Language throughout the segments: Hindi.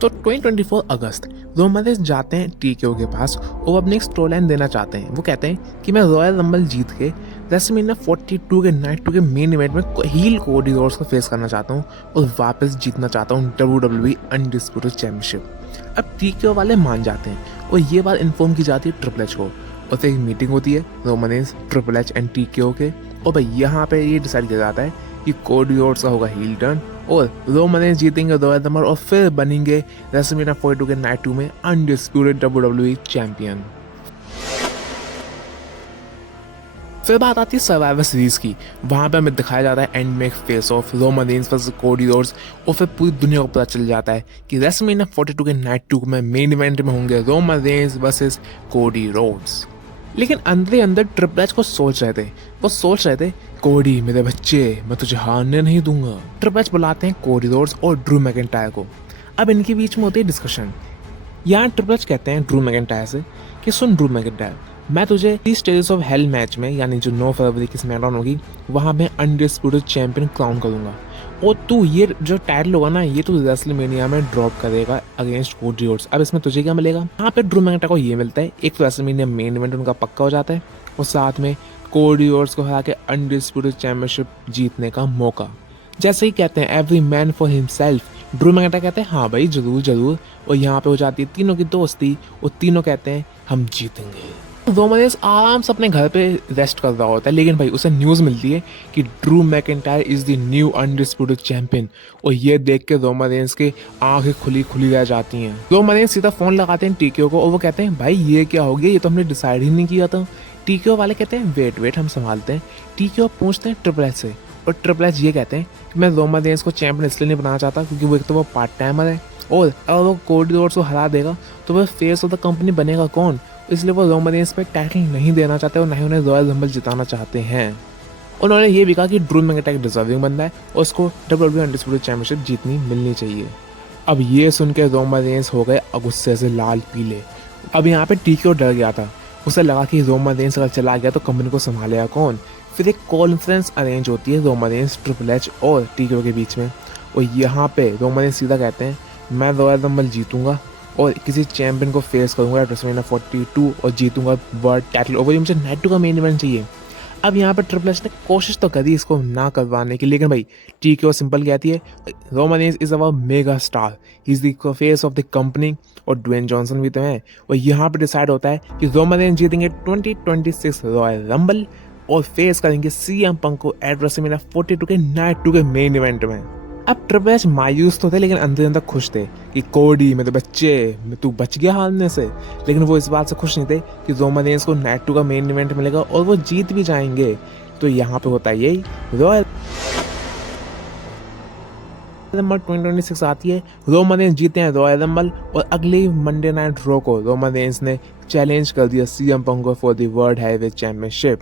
तो 2024 अगस्त रोमन रेंस जाते हैं टीकेओ के पास और वो अपनी एक स्टोरी लाइन देना चाहते हैं। वो कहते हैं कि मैं रॉयल रंबल जीत के रेसलमेनिया 42 के नाइट 2 के मेन इवेंट में हील कोडी रोड्स को फेस करना चाहता हूँ और वापस जीतना चाहता हूँ WWE अनडिस्प्यूटेड चैंपियनशिप। अब टीकेओ वाले मान जाते हैं और ये बात इन्फॉर्म की जाती है ट्रिपल एच को और फिर एक मीटिंग होती है Roman Reigns, triple H and TKO के। और भाई यहाँ पे ये डिसाइड किया जाता है कि कोडी रोड्स का होगा हील टर्न और रोमन रेंस जीतेंगे रॉयल रंबल और फिर बनेंगे रेसलमेनिया 42 के नाइट 2 में अनडिस्प्यूटेड WWE चैंपियन। फिर बात आती है सर्वाइवर सीरीज की। वहां पे हमें दिखाया जाता है एंड में एक face of Roman Reigns versus Cody Rhodes और फिर पूरी दुनिया को पता चल जाता है कि रेसलमेनिया 42 के नाइट 2 में मेन इवेंट में होंगे Roman Reigns versus Cody Rhodes. लेकिन अंदर ही अंदर ट्रिपल एच को सोच रहे थे कोडी मेरे बच्चे, मैं तुझे हारने नहीं दूंगा। ट्रिपल एच बुलाते हैं कोडी रोड्स और ड्रू मैकिंटायर को। अब इनके बीच में होती है डिस्कशन। यहाँ ट्रिपल एच कहते हैं ड्रू मैकिंटायर से कि सुन ड्रू मैकिंटायर, मैं तुझे 30 स्टेजेस ऑफ हेल मैच में यानी जो 9 फरवरी की स्मैकडाउन होगी वहाँ मैं अनडिस्प्यूटेड चैंपियन क्राउन करूँगा और तू ये जो टाइटल होगा ना ये तू रेसलमेनिया में ड्रॉप करेगा अगेंस्ट कोडी रोड्स। अब इसमें तुझे क्या मिलेगा? यहाँ पे ड्रू मैकिंटायर को ये मिलता है, एक तो रेसलमेनिया मेन इवेंट उनका पक्का हो जाता है और साथ में कोडी रोड्स को हरा के अनडिस्प्यूटेड चैंपियनशिप जीतने का मौका। जैसे ही कहते हैं every man for himself, Drew McIntyre कहते हैं हाँ भाई जरूर जरूर, और यहाँ पे हो जाती है तीनों की दोस्ती और तीनों कहते हैं हम जीतेंगे। रोमन रेंस आराम से अपने घर पे रेस्ट कर रहा होता है, लेकिन भाई उसे न्यूज़ मिलती है कि Drew McIntyre is the new undisputed champion और ये देख के रोमन रेंस के आंखें खुली रह जाती हैं। रोमन रेंस सीधा फ़ोन लगाते हैं टीकेओ को और वो कहते हैं भाई ये क्या हो गया, ये तो हमने डिसाइड ही नहीं किया था। टीकेओ वाले कहते हैं वेट हम संभालते हैं। टीकेओ पूछते हैं ट्रिपल एच से और ट्रिपल एच ये कहते हैं कि मैं रोमन रेंस को चैंपियन इसलिए नहीं बनाना चाहता क्योंकि वो एक तो वो पार्ट टाइमर है और अगर वो कोडी रोड्स को हरा देगा तो वह फेस ऑफ द कंपनी बनेगा कौन, इसलिए वो रोमन रेंस पे टाइटल नहीं देना चाहते और ना ही उन्हें रॉयल रंबल जिताना चाहते हैं। उन्होंने ये भी कहा कि ड्रू मैकिंटायर डिजर्विंग बंदा है और उसको WWE अनडिस्प्यूटेड चैंपियनशिप जीतनी मिलनी चाहिए। अब ये सुन के रोमन रेंस हो गए गुस्से से लाल पीले। अब यहाँ पे टीकेओ डर गया था, उसे लगा कि रोमन रेंस अगर चला गया तो कंपनी को संभालेगा कौन। फिर एक कॉन्फ्रेंस अरेंज होती है रोमन रेंस, ट्रिपल एच और टीकेओ के बीच में और यहाँ पे रोमन रेंस सीधा कहते हैं मैं रॉयल रंबल जीतूंगा और किसी चैंपियन को फेस करूंगा रेसलमेनिया 42 और जीतूंगा वर्ल्ड टाइटल और वही मुझे नाइट 2 का मेन इवेंट चाहिए। अब यहाँ पर ट्रिपल एच ने कोशिश तो करी इसको ना करवाने की, लेकिन भाई टीकेओ सिंपल कहती है Roman Reigns is our mega star, he is the face of the company और ड्वेन जॉनसन भी तो है। और यहाँ पर डिसाइड होता है कि रोमन रेंस जीतेंगे 2026 रॉयल रंबल और फेस करेंगे CM पंक को एट रेसलमेनिया 42 के नाइट 2 के मेन इवेंट में। अब ट्रिपल एच मायूस तो थे लेकिन अंदर खुश थे कि कोडी मेरे बच्चे तू बच गया हारने से, लेकिन वो इस बात से खुश नहीं थे कि रोमन रेंस को नाइट 2 का मेन इवेंट मिलेगा और वो जीत भी जाएंगे। तो यहाँ पे होता है यही रॉयल रंबल 2026 आती है, रोमन रेंस जीते हैं रॉयल रंबल और अगले मंडे नाइट रॉ को रोमन रेंस ने चैलेंज कर दिया CM पंक को for the world heavyweight championship.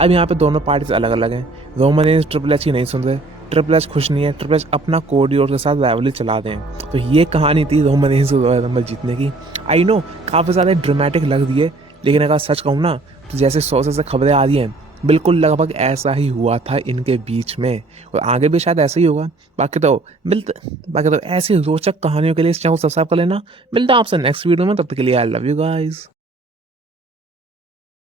अब यहाँ पे दोनों पार्टीज अलग अलग हैं, रोमन रेंस ट्रिपल एच की नहीं सुन रहे, ट्रिपल एच खुश नहीं है, ट्रिपल एच अपना कोडी रोड्स के साथ राइवलरी चला दें। तो ये कहानी थी रोमन रेंस रॉयल रंबल जीतने की। आई नो काफ़ी ज़्यादा ड्रामेटिक लग रही है, लेकिन अगर सच कहूँ ना तो जैसे सोर्सेस से खबरें आ रही हैं बिल्कुल लगभग ऐसा ही हुआ था इनके बीच में और आगे भी शायद ऐसा ही होगा। बाकी तो ऐसी रोचक कहानियों के लिए इस चैनल को सब्सक्राइब कर लेना। मिलता हूँ आपसे नेक्स्ट वीडियो में, तब तक के लिए आई लव यू गाइस।